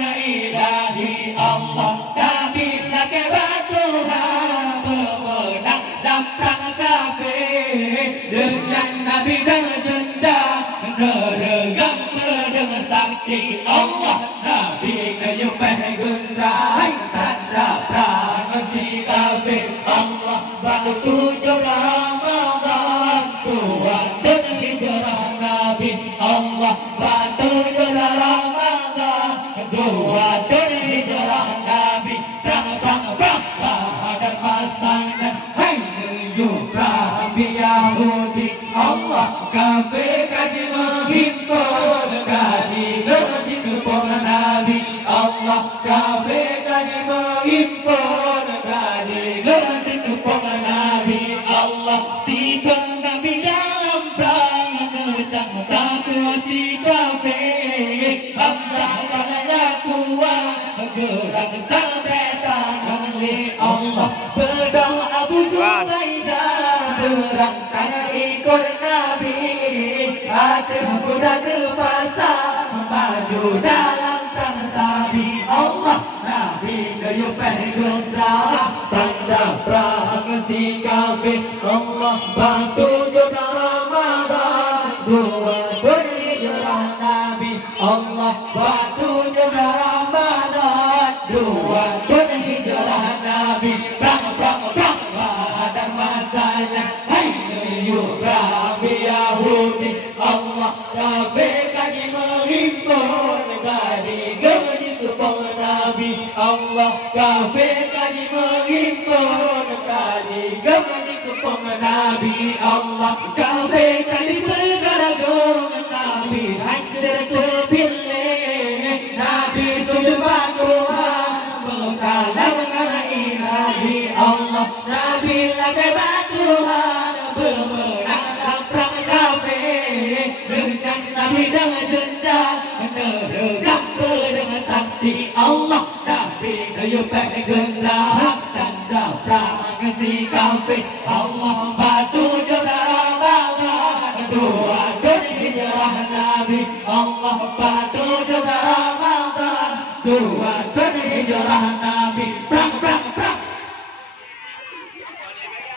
ilahi Allah, Nabi lagi Tuhan pemenang dalam perang kafir. Dengan Nabi berjenjang menergam pedang sakti Allah, Nabi kayu penggerai tanda perang si kafir. Allah bantu jodoh Ramadan, Tuhan dan hijrah Nabi. Allah bantu jodoh Ramadan, Tuhan dan hijrah Nabi. Perang dan masanya, hai menyubrah Yahudi. Allah kafir kaji menghimpun, kaji gaji kepung Nabi. Allah kafir kaji menghimpun, kaji gaji kepung Nabi. Allah sikap Nabi dalam perang kencang takut si kafir. Hamzah kalanya kuat gerak sabetan oleh Allah. Pedang Abu Zubaidah berangkat ikut Nabi. Hati kuda terpasang maju dalam perang sabi. Allah Nabi kayu pegang tanda perang si kafir. Allah bantu jodoh Ramadan, dua berhijrah Nabi. Allah bantu jodoh Ramadan, dua berhijrah Nabi. Perang dan masanya, hai menyubrah Yahudi. Allah kafir kaji menghimpun, kaji gaji kepung Nabi. Allah kafir kaji menghimpun, kaji gaji kepung Nabi. Allah kafir kaji bergaragung, Nabi hancur terpilih. Nabi sujud Tuhan mengkalah mengenai ilahi Allah. Nabi lagi Tuhan pemenang dalam perang kafir. Dengan Nabi dengan jenjang menergam pedang sakti Allah. Nabi kayu pegang tanda perang si kafir. Allah bantu jodoh Ramadan, Tuhan dan hijrah Nabi. Allah bantu jodoh Ramadan, Tuhan dan hijrah Nabi. Perang